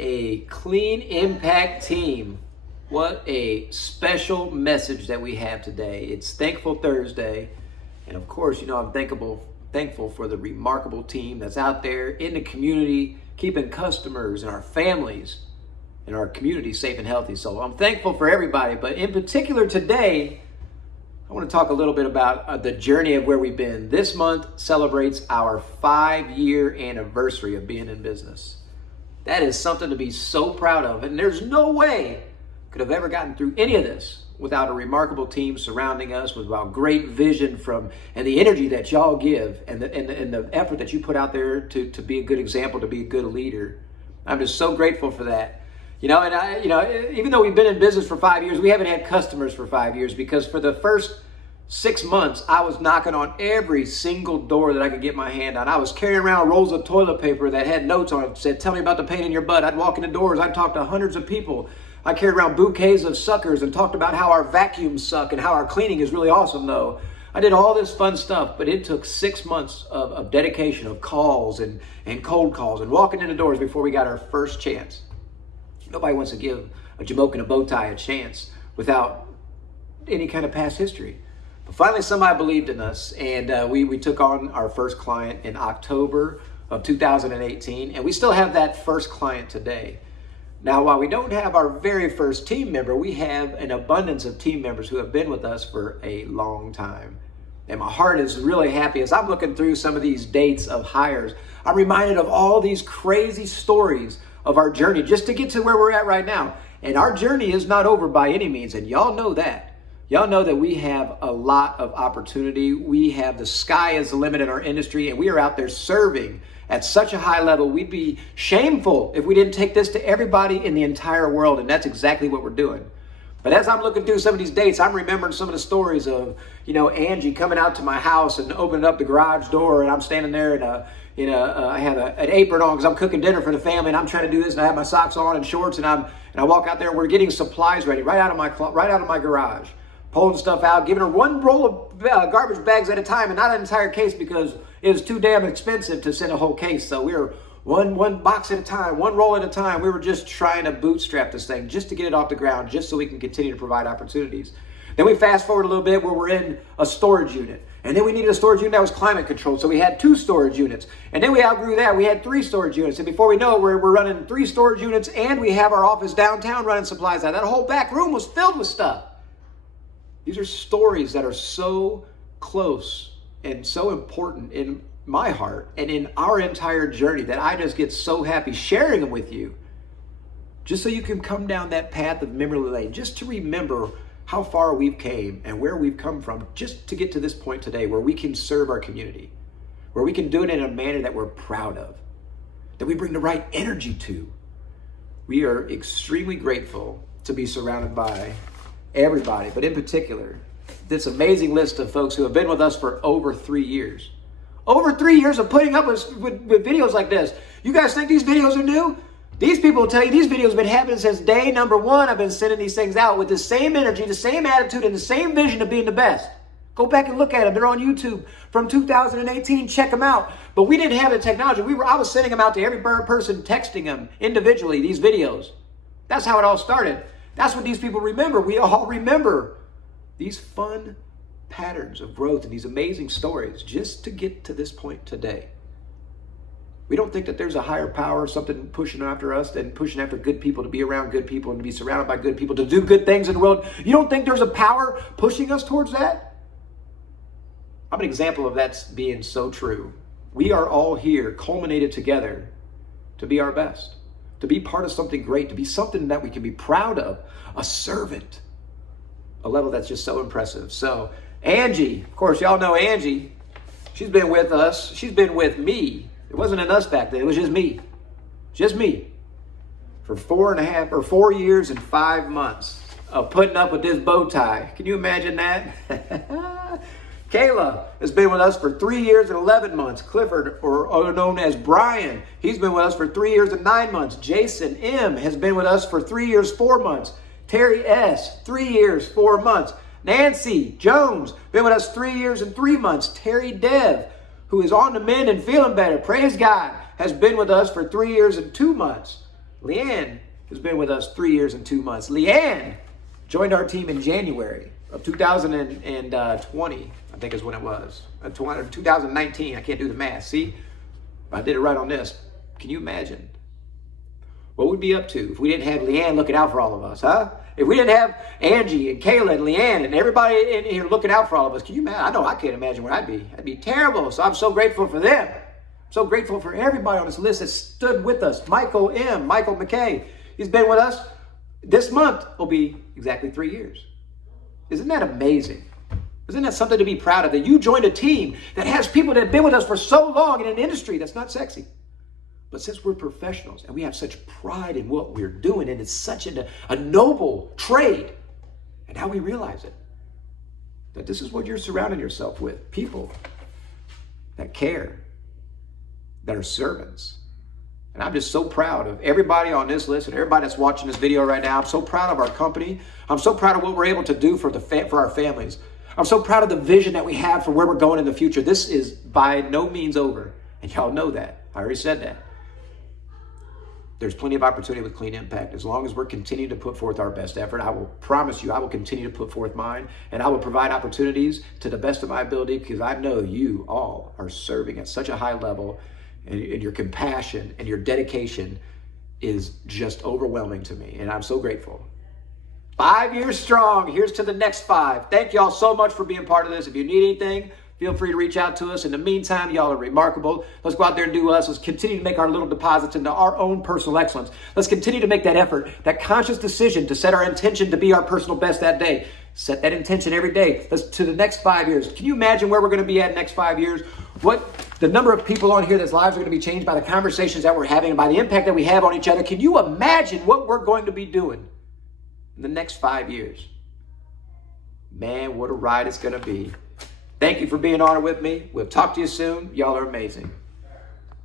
a clean impact team. What a special message that we have today. It's Thankful Thursday. And of course, I'm thankful for the remarkable team that's out there in the community, keeping customers and our families and our community safe and healthy. So I'm thankful for everybody, but in particular today, I want to talk a little bit about the journey of where we've been. This month celebrates our 5-year anniversary of being in business. That is something to be so proud of, and there's no way could have ever gotten through any of this without a remarkable team surrounding us, without great vision and the energy that y'all give and the effort that you put out there to be a good example, to be a good leader. I'm just so grateful for that. Even though we've been in business for 5 years, we haven't had customers for 5 years, because for the first 6 months, I was knocking on every single door that I could get my hand on. I was carrying around rolls of toilet paper that had notes on it that said, "Tell me about the pain in your butt." I'd walk in the doors, I'd talk to hundreds of people. I carried around bouquets of suckers and talked about how our vacuums suck and how our cleaning is really awesome though. I did all this fun stuff, but it took 6 months of dedication, of calls and cold calls and walking in the doors before we got our first chance. Nobody wants to give a Jamoke in a bow tie a chance without any kind of past history. But finally, somebody believed in us, and we took on our first client in October of 2018, and we still have that first client today. Now, while we don't have our very first team member, we have an abundance of team members who have been with us for a long time. And my heart is really happy as I'm looking through some of these dates of hires. I'm reminded of all these crazy stories of our journey just to get to where we're at right now. And our journey is not over by any means, and y'all know that. Y'all know that we have a lot of opportunity. We have the sky is the limit in our industry, and we are out there serving at such a high level. We'd be shameful if we didn't take this to everybody in the entire world, and that's exactly what we're doing. But as I'm looking through some of these dates, I'm remembering some of the stories of, Angie coming out to my house and opening up the garage door, and I'm standing there and I have an apron on because I'm cooking dinner for the family, and I'm trying to do this, and I have my socks on and shorts, and I walk out there, and we're getting supplies ready right out of my garage, pulling stuff out, giving her one roll of garbage bags at a time, and not an entire case because it was too damn expensive to send a whole case. So we were one box at a time, one roll at a time. We were just trying to bootstrap this thing just to get it off the ground, just so we can continue to provide opportunities. Then we fast forward a little bit where we're in a storage unit. And then we needed a storage unit that was climate controlled. So we had 2 storage units. And then we outgrew that. We had 3 storage units. And before we know it, we're running 3 storage units, and we have our office downtown running supplies out. That whole back room was filled with stuff. These are stories that are so close and so important in my heart and in our entire journey that I just get so happy sharing them with you, just so you can come down that path of memory lane, just to remember how far we've came and where we've come from, just to get to this point today where we can serve our community, where we can do it in a manner that we're proud of, that we bring the right energy to. We are extremely grateful to be surrounded by everybody, but in particular, this amazing list of folks who have been with us for over 3 years. Over 3 years of putting up with videos like this. You guys think these videos are new? These people will tell you these videos have been happening since day number 1. I've been sending these things out with the same energy, the same attitude, and the same vision of being the best. Go back and look at them. They're on YouTube from 2018. Check them out. But we didn't have the technology. I was sending them out to every person, texting them individually, these videos. That's how it all started. That's what these people remember. We all remember these fun patterns of growth and these amazing stories just to get to this point today. We don't think that there's a higher power, something pushing after us and pushing after good people, to be around good people and to be surrounded by good people, to do good things in the world. You don't think there's a power pushing us towards that? I'm an example of that being so true. We are all here, culminated together, to be our best, to be part of something great, to be something that we can be proud of, a servant, a level that's just so impressive. So Angie, of course, y'all know Angie. She's been with us. She's been with me. It wasn't an us back then. It was just me. Just me. For 4 years and 5 months of putting up with this bow tie. Can you imagine that? Kayla has been with us for 3 years and 11 months. Clifford, or known as Brian, he's been with us for 3 years and 9 months. Jason M. has been with us for 3 years, 4 months. Terry S., 3 years, 4 months. Nancy Jones, been with us 3 years and 3 months. Terry Dev, who is on the mend and feeling better, praise God, has been with us for 3 years and 2 months. Leanne has been with us 3 years and 2 months. Leanne joined our team in January of 2020, I think is when it was. 2019, I can't do the math. See, I did it right on this. Can you imagine what we'd be up to if we didn't have Leanne looking out for all of us, huh? If we didn't have Angie and Kayla and Leanne and everybody in here looking out for all of us, can you imagine? I know I can't imagine where I'd be. I'd be terrible. So I'm so grateful for them. So grateful for everybody on this list that stood with us. Michael M., Michael McKay, he's been with us. This month will be exactly 3 years. Isn't that amazing? Isn't that something to be proud of? That you joined a team that has people that have been with us for so long in an industry that's not sexy. But since we're professionals and we have such pride in what we're doing, and it's such a noble trade, and how we realize it, that this is what you're surrounding yourself with. People that care, that are servants. And I'm just so proud of everybody on this list and everybody that's watching this video right now. I'm so proud of our company. I'm so proud of what we're able to do for our families. I'm so proud of the vision that we have for where we're going in the future. This is by no means over. And y'all know that. I already said that. There's plenty of opportunity with Clean Impact. As long as we're continuing to put forth our best effort, I will promise you I will continue to put forth mine, and I will provide opportunities to the best of my ability, because I know you all are serving at such a high level, and your compassion and your dedication is just overwhelming to me, and I'm so grateful. 5 years strong. Here's to the next 5. Thank y'all so much for being part of this. If you need anything, feel free to reach out to us. In the meantime, y'all are remarkable. Let's go out there and do us. Let's continue to make our little deposits into our own personal excellence. Let's continue to make that effort, that conscious decision to set our intention to be our personal best that day. Set that intention every day. Let's to the next 5 years. Can you imagine where we're going to be at next 5 years? What the number of people on here that's lives are going to be changed by the conversations that we're having and by the impact that we have on each other. Can you imagine what we're going to be doing in the next 5 years? Man, what a ride it's going to be. Thank you for being on it with me. We'll talk to you soon. Y'all are amazing.